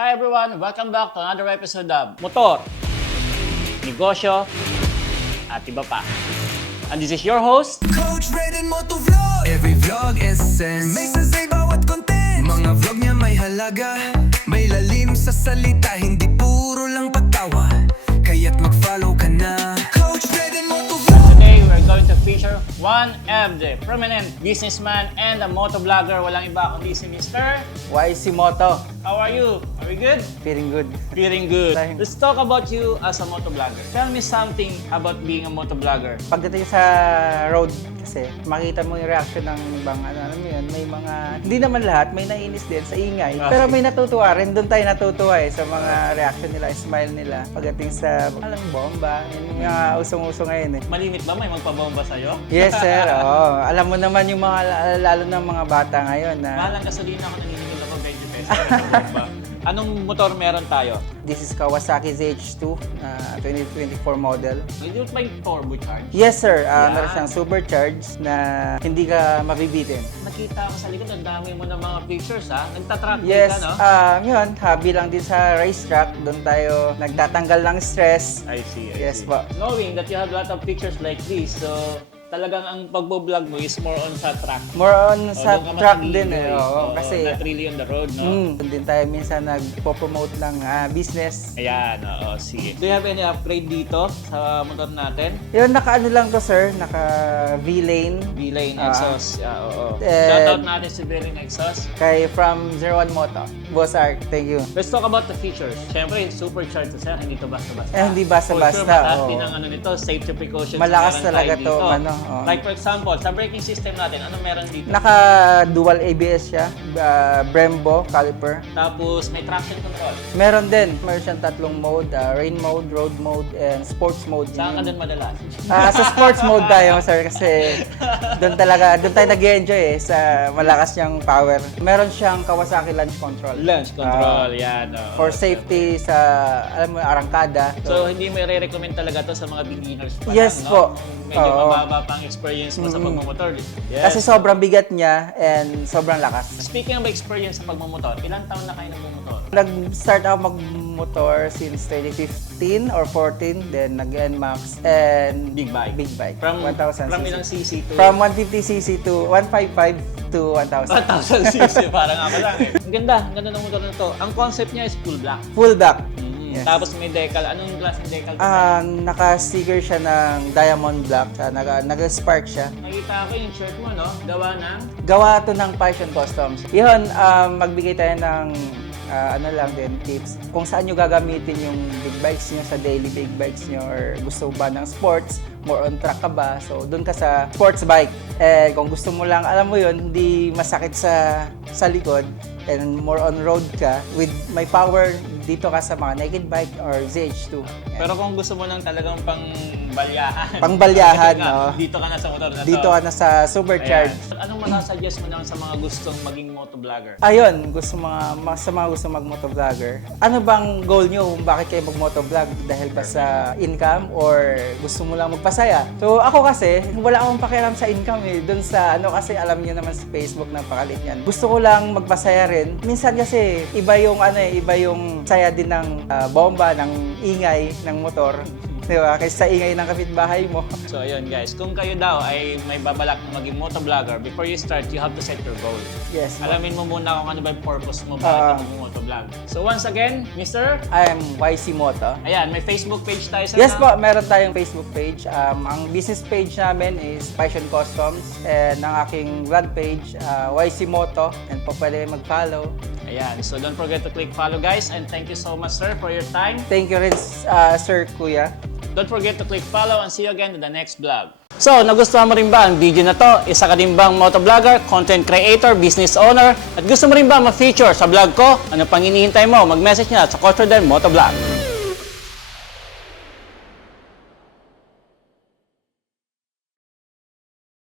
Hi everyone! Welcome back to another episode of Motor, Negosyo, at iba pa. And this is your host, Coach Red and Moto Vlog. Every vlog essence may sasay bawat content. Mga vlog niya may halaga, may lalim sa salita, hindi puro lang pagtawa. Kaya't mag-follow ka na, Coach Red and Moto Vlog. today we're going to feature one of the prominent businessman and a motovlogger. Walang iba kundi si Mr. YC Moto. How are you? Are we good? Feeling good. Feeling good. Thanks. Let's talk about you as a motovlogger. Tell me something about being a motovlogger. Pagdating sa road kasi, makita mo yung reaction ng ibang ano mo yun, may mga, hindi naman lahat, may nainis din sa ingay. Pero may natutuwa rin, doon tayo natutuwa sa mga reaction nila, smile nila. Pagdating sa, alam bomba, yung mga usong-uso ngayon Malimit ba? May magpabomba sa'yo? Yes sir, oo. Alam mo naman yung mga, lalo ng mga bata ngayon na, Mahal ang gasolina ako, naniningil ako 20 pesos. Anong motor meron tayo? this is Kawasaki ZH2, 2024 model. May di ba yung turbo charge? Yes sir, Yeah. meron siyang supercharged na hindi ka mabibitin. Nakita ko sa likod, ang dami mo ng mga pictures ha. Nagtatrack Yes, ka, no? yun, hobby lang din sa racetrack. Doon tayo nagtatanggal ng stress. I see. Yes po. Knowing that you have a lot of pictures like this, so talagang ang pagbo-vlog mo is more on sa track. More on sa doon ka track mas din eh. Oo, kasi not really on the road, no? doon din tayo minsan nagpo-promote ng business. Ayan, oo, sige. Do you have any upgrade dito sa motor natin? Yun, naka-ano lang to sir, naka V-Lane V-Lane Ah. exhaust, oo. And- Shoutout natin si V-Lane exhaust. kay from 01 Moto. Boss Art, thank you. Let's talk about the features. Siyempre, supercharged to sir, hindi to basta-basta. Hindi basta-basta, For sure, mataas oo. din ang ano nito, safety precautions. Malakas na meron talaga tayo to, dito. ano, oo. Like for example, sa braking system natin, ano meron dito? Naka dual ABS siya, Brembo caliper. Tapos may traction control. Meron din, meron siyang tatlong mode, rain mode, road mode, and sports mode. Saan ka Yun. dun madalas? Sa sports mode tayo, sir, kasi doon tayo nag-enjoy sa malakas niyang power. Meron siyang Kawasaki launch control. Launch control, yan. oo. For safety sa, alam mo, arangkada. So, hindi mo i-recommend talaga to sa mga beginners pa Yes lang, po. no? Medyo Oo. mababa pa ang experience mo sa pagmumotor. Yes. Kasi sobrang bigat niya and sobrang lakas. Speaking of experience sa pagmumotor, ilang taon na kayo nagmumotor? Nag-start ako magmotor since 2015 or 14, then nag-NMAX and Big bike. Big bike. From 1,000 from cc. ilang cc to? From 150cc to 155 to 1,000. 1,000 cc. Parang ako lang eh. Ang ganda ng motor na to. Ang concept niya is full black. Full black. Yes. Tapos may decal. Anong klaseng decal? Naka-sticker siya ng diamond black. Nag-spark siya. Nakita ko yung shirt mo, no? Gawa ng Gawa to ng Passion Customs. Yun, magbigay tayo ng ano lang din, tips. Kung saan nyo gagamitin yung big bikes nyo sa daily big bikes nyo or gusto ba ng sports, more on track ka ba? So, doon ka sa sports bike. Eh, kung gusto mo lang, alam mo yun, hindi masakit sa likod and more on road ka, with my power, dito ka sa mga naked bike or ZH2. Yan. Pero kung gusto mo lang talagang pangbalyahan. Pangbalyahan, Nga, no? Dito ka na sa motor na to. Dito ka na sa supercharged. Ayan. Anong masasuggest mo naman sa mga gustong maging motovlogger? Ayun, sa mga gusto mag-motovlogger. Ano bang goal nyo? Bakit kayo mag-motovlog? Dahil ba sa income or gusto mo lang magpasaya? So ako kasi, wala akong pakialam sa income eh. Doon sa kasi alam niyo naman sa Facebook na pakalit yan. Gusto ko lang magpasaya rin. Minsan kasi iba yung iba yung saya din ng bomba, ng ingay ng motor. Di ba? Kaysa sa ingay ng kapitbahay mo. So ayun guys, kung kayo daw ay may babalak na maging motovlogger, before you start, you have to set your goal. Yes. Alamin mo muna kung ano ba yung purpose mo bakit ka mag-motovlog. So once again, Mr. I am YC Moto. Ayan, may Facebook page tayo sa Yes po, meron tayong Facebook page. Ang business page namin is Passion Customs and ang aking vlog page, YC Moto. And po pwede mag-follow. Ayan, so don't forget to click follow guys and thank you so much sir for your time. Thank you rin, Sir Kuya. Don't forget to click follow and see you again in the next vlog. So, nagustuhan mo rin ba ang video na to? Isa ka din bang motovlogger, content creator, business owner? At gusto mo rin ba ma-feature sa vlog ko? Ano pang hinihintay mo? Mag-message na sa Coach Roden Motovlog.